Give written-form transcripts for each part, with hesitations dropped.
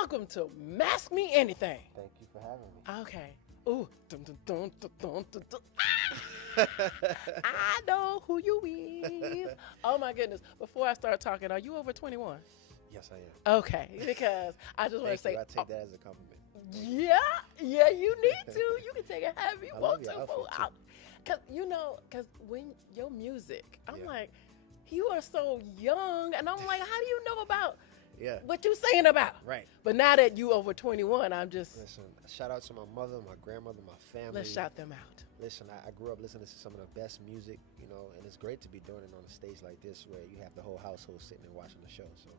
welcome to Mask Me Anything. Thank you for having me. Okay. Ooh. Dun, dun, dun, dun, dun, dun, dun. I know who you is. Oh my goodness. Before I start talking, are you over 21? Yes, I am. Okay, because I just want to say, I take that as a compliment. yeah, you need to. You can take it however you I want love to. your outfit, Because when your music, I'm Yeah. like, you are so young, and I'm like, how do you know about Yeah. what you saying about? Right. But now that you over 21, I'm just, Listen, shout out to my mother, my grandmother, my family. let's shout them out. Listen, I grew up listening to some of the best music, and it's great to be doing it on a stage like this where you have the whole household sitting and watching the show. So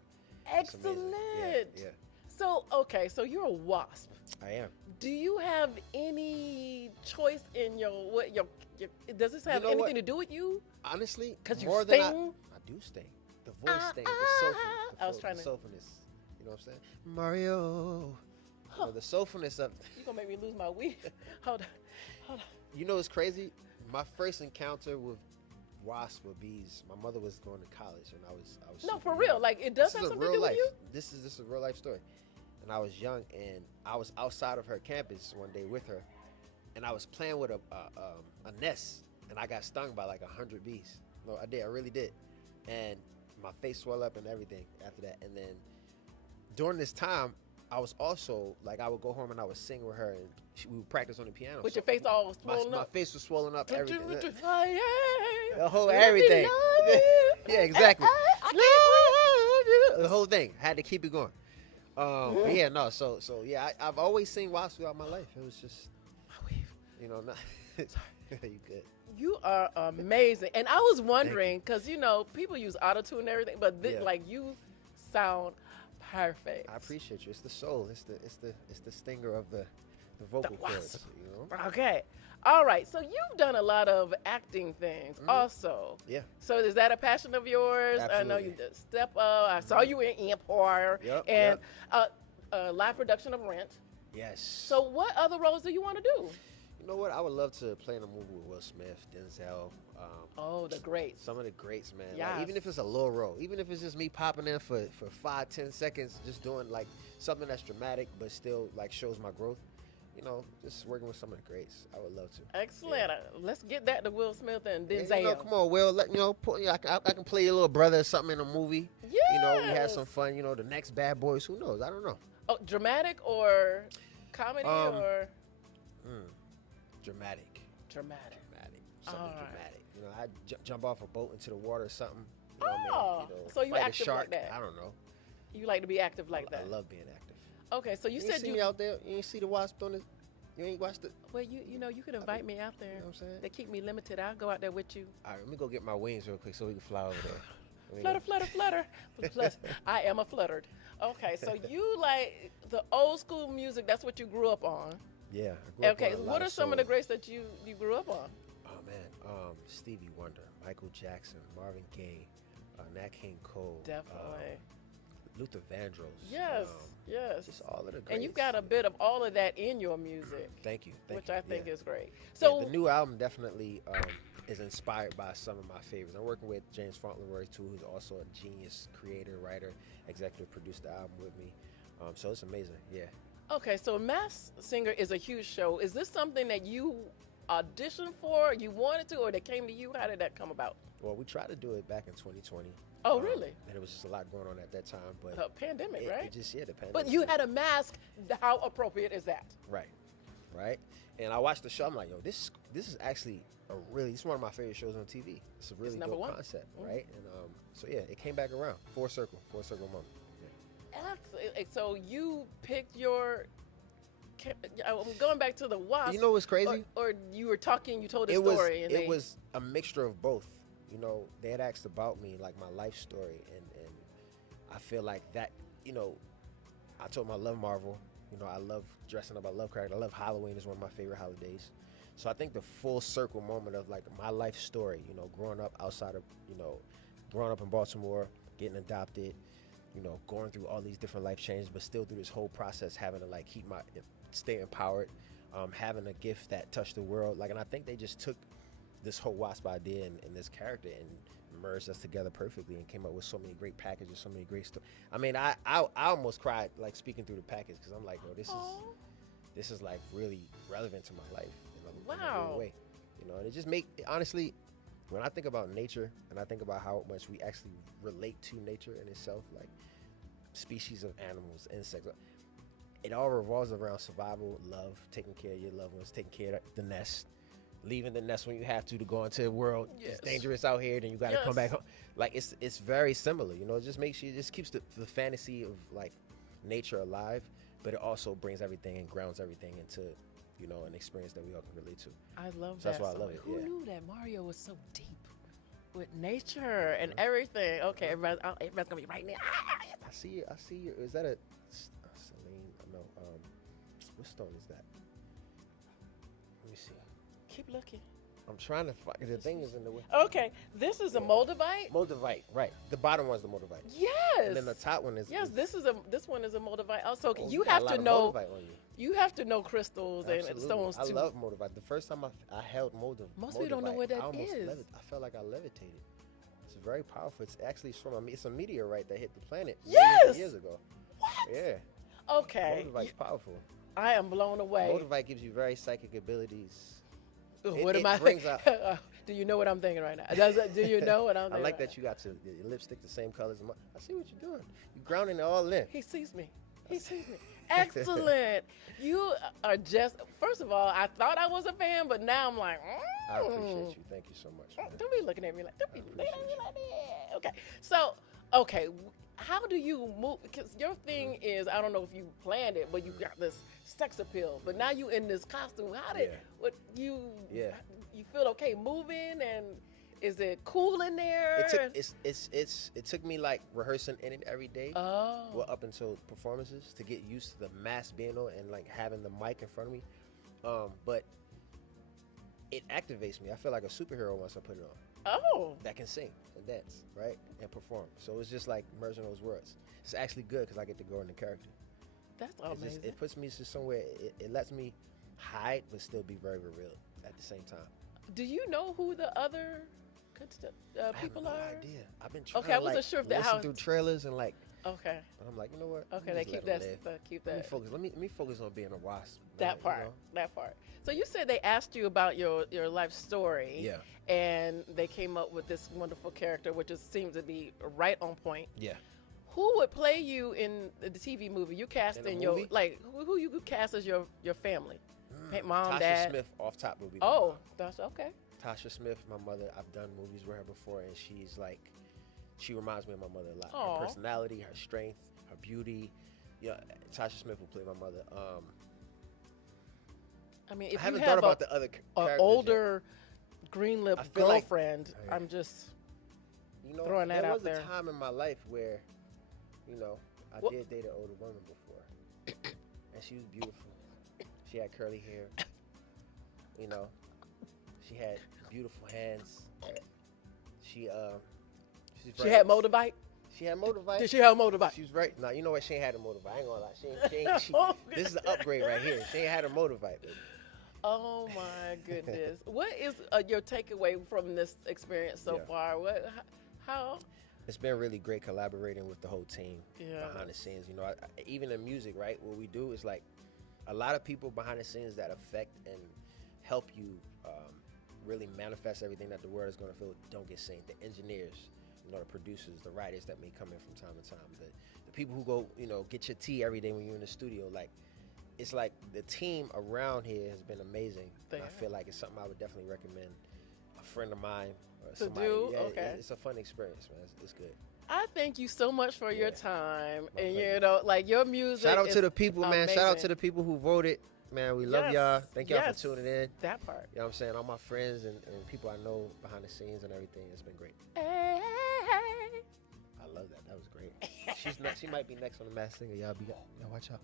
it's amazing. Excellent. Yeah. So, okay, so you're a Wasp. I am. Do you have any choice in your does this have You know anything what? to do with you? Honestly, 'Cause you more sing? than I do sting. The voice sting, the soulfulness. I was trying to- The soulfulness. You know what I'm saying? Mario. You know, the soulfulness of. You're going to make me lose my weed. Hold on. You know what's crazy? My first encounter with Wasp or bees, my mother was going to college, and I was. No, super for real. young. Like, it does This have is a something to real do with life. you? This is a real life story. And I was young, and I was outside of her campus one day with her, and I was playing with a nest, and I got stung by like 100 bees. No, I did. I really did. And my face swelled up and everything after that. And then during this time, I was also like, I would go home and I would sing with her, and we would practice on the piano. With So your face all my, swollen my up? face was swollen up, everything. The The whole everything. Yeah, exactly. The whole thing. I had to keep it going. But yeah, no. So yeah, I've always seen Wasp throughout my life. It was just, not. You good? You are amazing. And I was wondering, because, people use auto-tune and everything, but Yeah. like you sound perfect. I appreciate you. It's the soul. It's the stinger of the vocal cords. Wasp. You know. Okay. All right. So you've done a lot of acting things also. Yeah. So is that a passion of yours? I know you Absolutely. did Step Up. I saw you in Empire. Yep, And live production of Rent. Yes. So what other roles do you want to do? You know what? I would love to play in a movie with Will Smith, Denzel. Oh, the greats. Some of the greats, man. Yes. Like, even if it's a little role, even if it's just me popping in for 5-10 seconds, just doing like something that's dramatic but still like shows my growth. Just working with some of the greats. I would love to. Excellent. Let's get that to Will Smith and Yeah, Denzel. come on, Will. I can play your little brother or something in a movie. We have Yes. some fun. The next Bad Boys. Who knows? I don't know. Oh, dramatic or comedy or Dramatic. dramatic? Something All right. dramatic. I jump off a boat into the water or something. Oh, so you fight a active shark. like that? I don't know. You like to be active like that? I love being active. Okay, so you You said see you. me out there? You ain't see the Wasp on this? You ain't watched it? Well, you could invite me out there. You know what I'm saying? They keep me limited. I'll go out there with you. All right, let me go get my wings real quick so we can fly over there. Let me Flutter, go. flutter, flutter. Plus, I am a fluttered. Okay, so you like the old school music. That's what you grew up on. Yeah. I grew up Okay, on a lot what are of some of the soul. greats that you grew up on? Oh man, Stevie Wonder, Michael Jackson, Marvin Gaye, Nat King Cole, Definitely. Luther Vandross. Yes, yes. Just all of the greats. And you've got a bit of all of that in your music, Thank you. which you. I think Yeah. is great. Yeah, So, the new album definitely is inspired by some of my favorites. I'm working with James Fauntleroy too, who's also a genius creator, writer, executive produced the album with me. So it's amazing. Yeah. okay, so Mass Singer is a huge show. Is this something that you auditioned for, you wanted to, or that came to you? How did that come about? Well, we tried to do it back in 2020. Oh, really? And it was just a lot going on at that time, but Pandemic, it, right? it just the pandemic. But you had a mask. How appropriate is that? right. And I watched the show. I'm like, yo, this is actually it's one of my favorite shows on TV. It's a really number dope one. concept, right? And so yeah, it came back around. Full circle moment. So you picked your. I'm going back to the Wasp. You know what's crazy? Or you were talking. You told a It was story. And it was a mixture of both. They had asked about me, like my life story, and I feel like that. I told them I love Marvel. I love dressing up. I love character. I love Halloween. Is one of my favorite holidays. So I think the full circle moment of like my life story. Growing up outside of growing up in Baltimore, getting adopted. Going through all these different life changes, but still through this whole process, having to like stay empowered, having a gift that touched the world. And I think they just took this whole Wasp idea and this character and merged us together perfectly and came up with so many great packages, so many great stuff. I mean, I almost cried like speaking through the package because I'm like, bro, this is like really relevant to my life in a Wow. real way, you know. And it just honestly, when I think about nature and I think about how much we actually relate to nature in itself, like species of animals, insects, it all revolves around survival, love, taking care of your loved ones, taking care of the nest, leaving the nest when you have to go into the world. Yes. It's dangerous out here, then you got to come back home. Like it's very similar, you know. It just makes you, it just keeps the fantasy of like nature alive, but it also brings everything and grounds everything into, you know, an experience that we all can relate to. I love So that. that's why I love it. Who Yeah. knew that Mario was so deep with nature and everything? Okay, everybody's gonna be right now. I see you. Is that a Celine? No. What stone is that? Let me see. Keep looking. I'm trying to find. The thing is in the way. Okay, this is a moldavite. Moldavite, right? The bottom one's the moldavite. Yes. And then the top one is. Yes, this one is a moldavite. Also, Oh, you got have a lot to of know. moldavite on you. You have to know crystals and Absolutely. stones I too. love moldavite. The first time I held moldavite. Most people don't know what that is. I felt like I levitated. It's very powerful. It's actually it's a meteorite that hit the planet Yes! years ago. What? Yeah. Okay. Moldavite's powerful. I am blown away. Moldavite gives you very psychic abilities. What it am I? brings out- Do you know what I'm thinking right now? Do you know what I'm thinking? I like right that you got your lipstick the same colors. I see what you're doing. You're grounding it all in. now? He sees me. He sees me. Excellent. You are just. First of all, I thought I was a fan, but now I'm like. I appreciate you. Thank you so much. Man. Don't be looking at me like. Don't be looking at me appreciate like that. Okay. So, okay. How do you move? Because your thing is, I don't know if you planned it, but you got this sex appeal. But now you in this costume. How did what you? Yeah. You feel okay moving, and is it cool in there? It took me like rehearsing in it every day. Oh. Well, up until performances to get used to the mask being on and like having the mic in front of me. But it activates me. I feel like a superhero once I put it on. Oh. That can sing and dance, right, and perform. So it's just like merging those worlds. It's actually good because I get to go in the character. That's It's amazing. it puts me to somewhere. It lets me hide but still be very real at the same time. Do you know who the other people I have no are? idea. I've been trying Okay, I to wasn't like, sure if that listen how. through trailers and like. Okay. But I'm like, you know what? Okay, Let they me keep just let that. him live. Keep Let me that. focus. Let me focus on being a wasp. That you part. know? That part. So you said they asked you about your life story. Yeah. And they came up with this wonderful character, which seems to be right on point. Yeah. Who would play you in the TV movie? You cast In a in your movie? like who you could cast as your family? Mom, Tasha dad. Smith off top would be. my Oh, mom. that's okay. Tasha Smith, my mother. I've done movies with her before, and she's like, she reminds me of my mother a lot. Aw. Her personality, her strength, her beauty. Yeah, Tasha Smith will play my mother. I mean, I if you haven't have thought about the other characters an yet. older green lip I feel like- girlfriend, Yeah. I'm just You know, throwing that there out was there. a time in my life where, you know, I What- did date an older woman before, and she was beautiful. She had curly hair. You know, she had beautiful hands. She she had motorbike. She had motorbike. Did she have a motorbike? She was very. Nah, you know what? She ain't had a motorbike. I ain't gonna lie. This is an upgrade right here. She ain't had a motorbike. Baby. Oh my goodness! What is your takeaway from this experience so Yeah. far? How? It's been really great collaborating with the whole team Yeah. behind the scenes. You know, even in music, right? What we do is like a lot of people behind the scenes that affect and help you really manifest everything that the world is going to feel. Don't get seen. The engineers, you know, the producers, the writers that may come in from time to time, the people who go, you know, get your tea every day when you're in the studio. Like, it's like the team around here has been amazing. And I feel like it's something I would definitely recommend a friend of mine or To somebody. do? Yeah, Okay. It's a fun experience, man. It's good. I thank you so much for your time, My and pleasure. you know, like your music. Shout out is to the people, man. Shout out amazing. to the people who voted. Man, we love Yes, y'all. Thank y'all yes. for tuning in. That part. You know what I'm saying? All my friends and people I know behind the scenes and everything. It's been great. Hey. I love that. That was great. She might be next on the Masked Singer. Y'all watch out.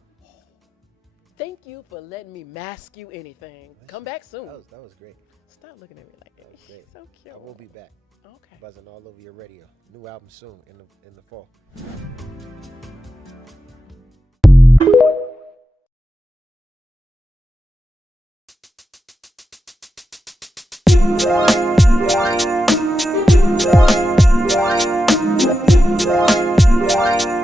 Thank you for letting me mask you anything. Come back soon. That was great. Stop looking at me like that. That was great. So cute. I will be back. Okay. Buzzing all over your radio. New album soon in the fall. Bye.